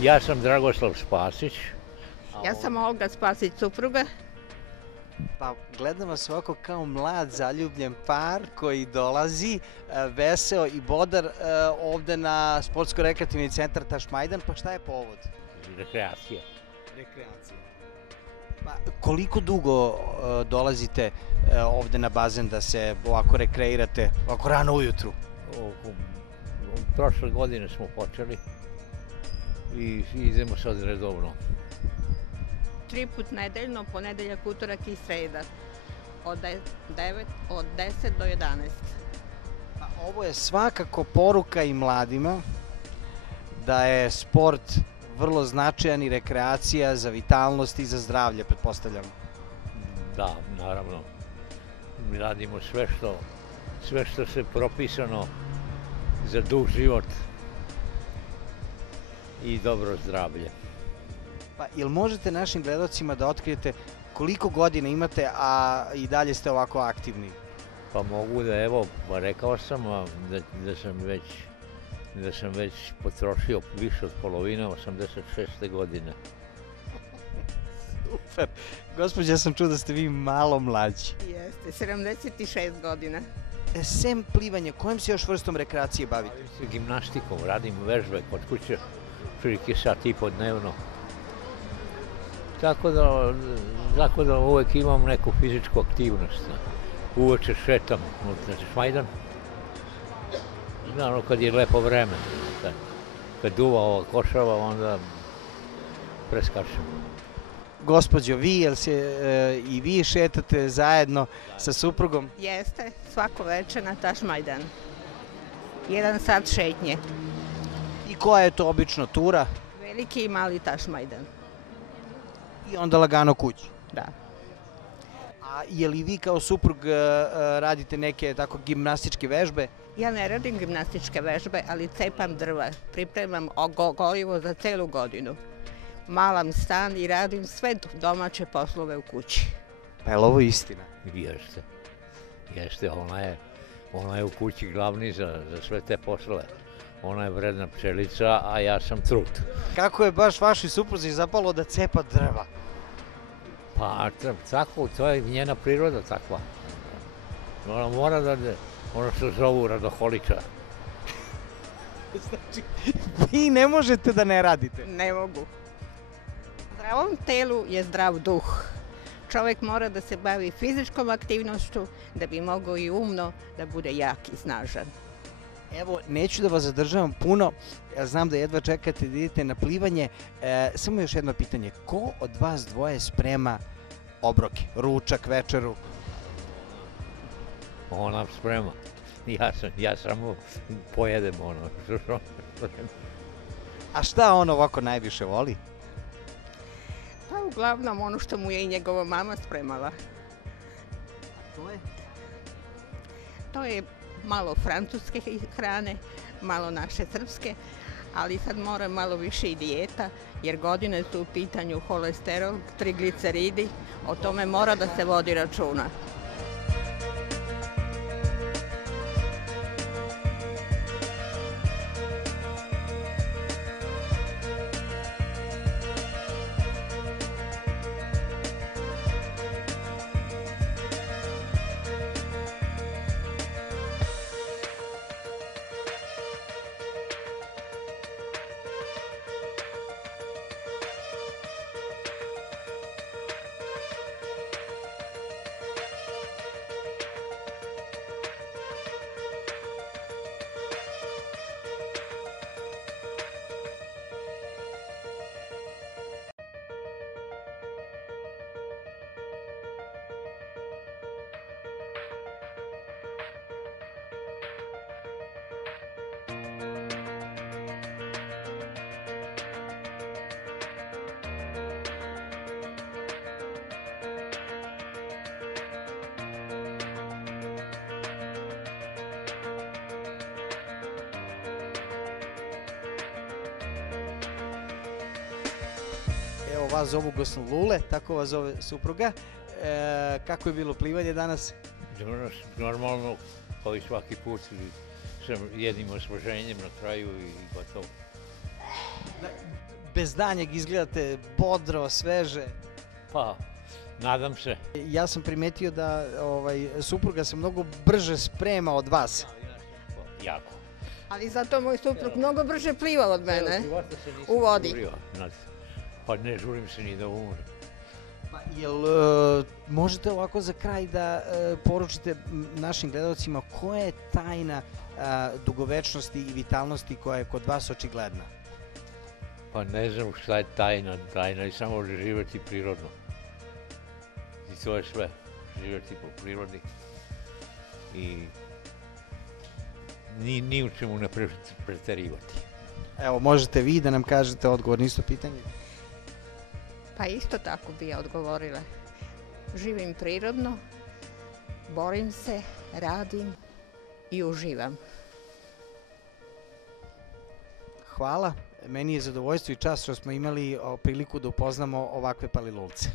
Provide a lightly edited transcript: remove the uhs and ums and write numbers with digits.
Ja sam Dragoslav Spasić. Ja sam Olga Spasić, supruga. Pa gledam vas ovako kao mlad zaljubljen par koji dolazi veseo i bodar ovde na sportsko-rekreativni centar Tašmajdan. Pa šta je povod? Rekreacija. Rekreacija. Pa koliko dugo dolazite ovde na bazen da se ovako rekreirate, ovako rano ujutru? Prošle godine smo počeli i idemo sad redovno. 3 put nedeljno, ponedeljak, utorak i sreda. Od 10 do 11. Pa ovo je svakako poruka i mladima da je sport vrlo značajan i rekreacija za vitalnost i za zdravlje, pretpostavljam. Da, naravno. Mi radimo sve što se propisano za dug život i dobro zdravlje. Pa jel možete našim gledalcima da otkrijete koliko godina imate, a i dalje ste ovako aktivni? Pa mogu da, evo, pa rekao sam da sam već potrošio više od polovine 86. godine. Super. Gospođa, ja sam čuo da ste vi malo mlađi. Jeste, 76 godina. Sem plivanja, kojom se još vrstom rekreacije bavite? Bavim se gimnastikom, radim vežbe kod kuće, prilike sat i po dnevno. Tako da uvek imam neku fizičku aktivnost. Uveče šetam na Tašmajdan. Naravno, kad je lepo vreme, kad duva ova košava, onda preskačem. Gospođo, jel se i vi šetate zajedno sa suprugom? Jeste, svako veče na Tašmajdan. 1 sat šetnje. I koja je to obično tura? Veliki i mali Tašmajdan. I onda lagano kući. Da. A je li vi kao suprug radite neke tako gimnastičke vežbe? Ja ne radim gimnastičke vežbe, ali cepam drva. Pripremam gorivo za celu godinu. Malam stan i radim sve domaće poslove u kući. Pa je li ovo istina? Jeste, ona je u kući glavni za sve te poslove. Ona je vredna pčelica, a ja sam trut. Kako je baš vašoj supruzi zapalo da cepa drva? Pa tako, to je njena priroda takva. Ona mora da, ono što zovu radoholiča. Znači, vi ne možete da ne radite? Ne mogu. Zdravom telu je zdrav duh. Čovek mora da se bavi fizičkom aktivnošću da bi mogao i umno da bude jak i snažan. Evo, neću da vas zadržavam puno, ja znam da jedva čekate da idete na plivanje. Samo još jedno pitanje, ko od vas dvoje sprema obroke, ručak, večeru? Ona sprema. Ja samo pojedem ono. A šta on ovako najviše voli? Pa uglavnom ono što mu je i njegova mama spremala. To je? To je malo francuske hrane, malo naše srpske, ali sad mora malo više i dijeta, jer godine su u pitanju holesterol, trigliceridi, o tome mora da se vodi računa. Evo, vas zovu Gosno Lule, tako vas zove supruga. Kako je bilo plivanje danas? Normalno, kao i svaki put, sa jednim osvoženjem na kraju i gotovo. bez danjeg izgledate bodro, sveže. Pa, nadam se. Ja sam primetio da supruga se mnogo brže sprema od vas. Jako. Ali zato moj suprug mnogo brže pliva od mene. U vodi. Pa ne žurim se ni da umrem. Jel možete ovako za kraj da poručite našim gledalcima koja je tajna dugovečnosti i vitalnosti koja je kod vas očigledna? Pa ne znam šta je tajna. Tajna je samo živjeti prirodno. I to je sve. Živjeti po prirodi. I ni u čemu ne preterivati. Evo, možete vi da nam kažete odgovor na isto pitanje? Pa isto tako bi ja odgovorila. Živim prirodno, borim se, radim i uživam. Hvala. Meni je zadovoljstvo i čast što smo imali priliku da upoznamo ovakve palilulce.